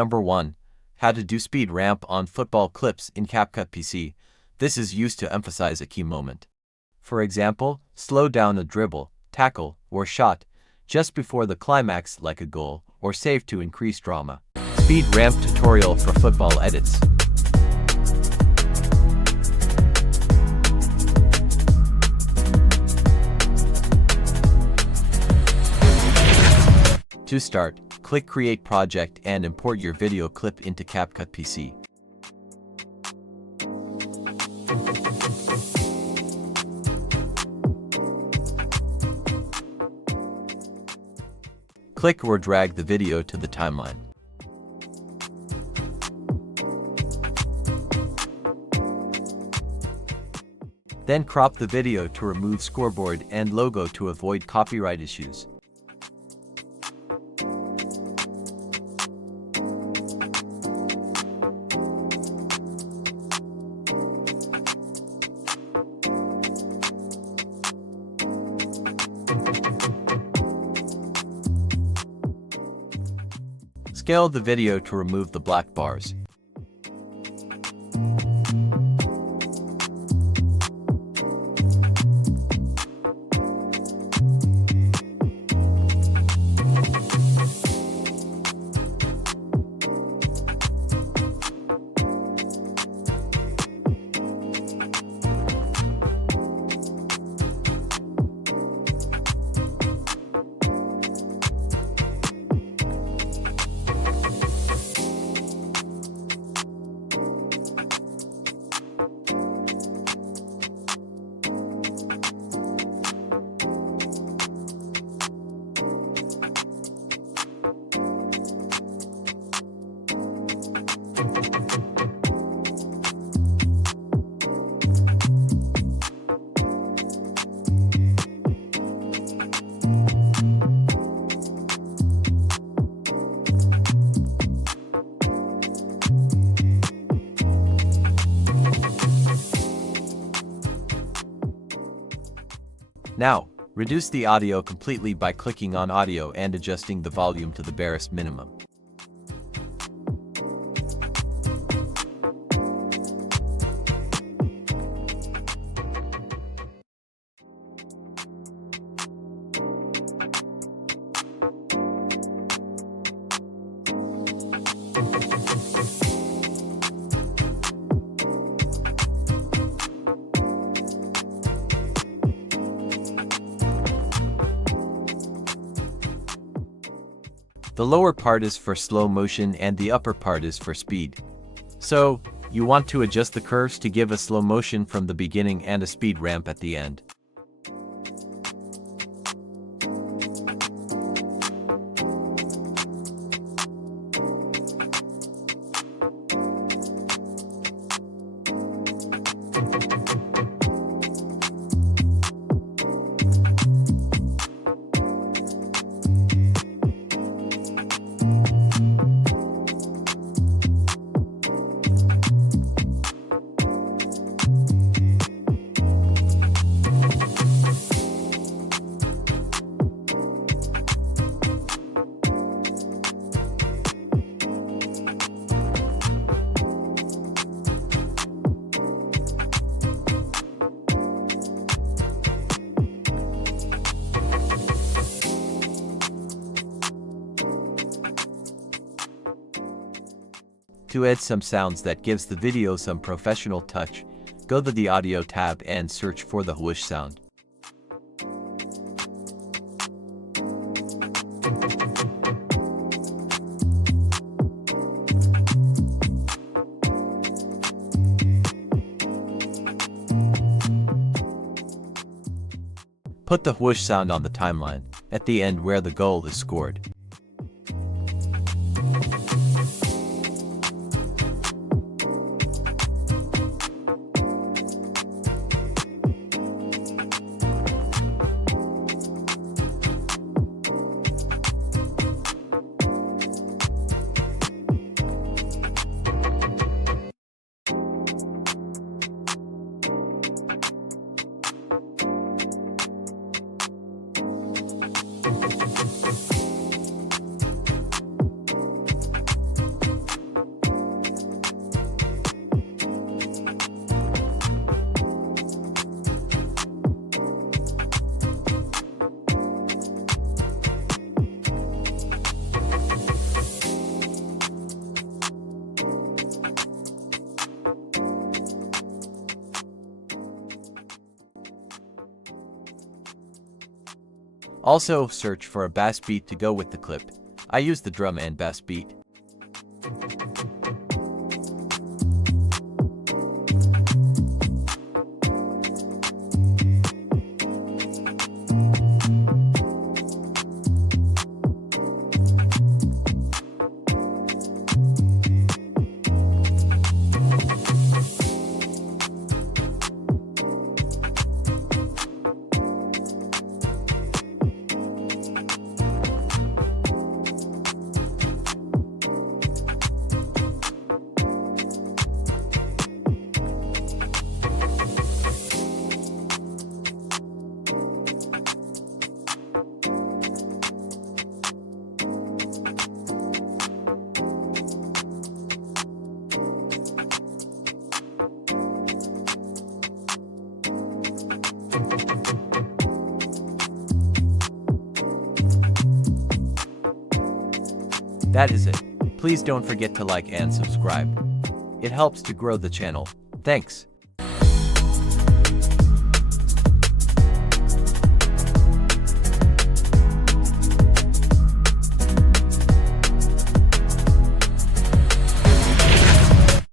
Number 1. How to do speed ramp on football clips in Capcut PC. This is used to emphasize a key moment. For example, slow down a dribble, tackle, or shot just before the climax like a goal, or save to increase drama. Speed ramp tutorial for football edits. To start, click Create Project and import your video clip into Capcut PC. Click or drag the video to the timeline. Then crop the video to remove scoreboard and logo to avoid copyright issues. Scale the video to remove the black bars. Now, reduce the audio completely by clicking on Audio and adjusting the volume to the barest minimum. The lower part is for slow motion and the upper part is for speed. So, you want to adjust the curves to give a slow motion from the beginning and a speed ramp at the end. To add some sounds that gives the video some professional touch, go to the Audio tab and search for the whoosh sound. Put the whoosh sound on the timeline, at the end where the goal is scored. Also, search for a bass beat to go with the clip. I use the drum and bass beat. That is it. Please don't forget to like and subscribe. It helps to grow the channel. Thanks.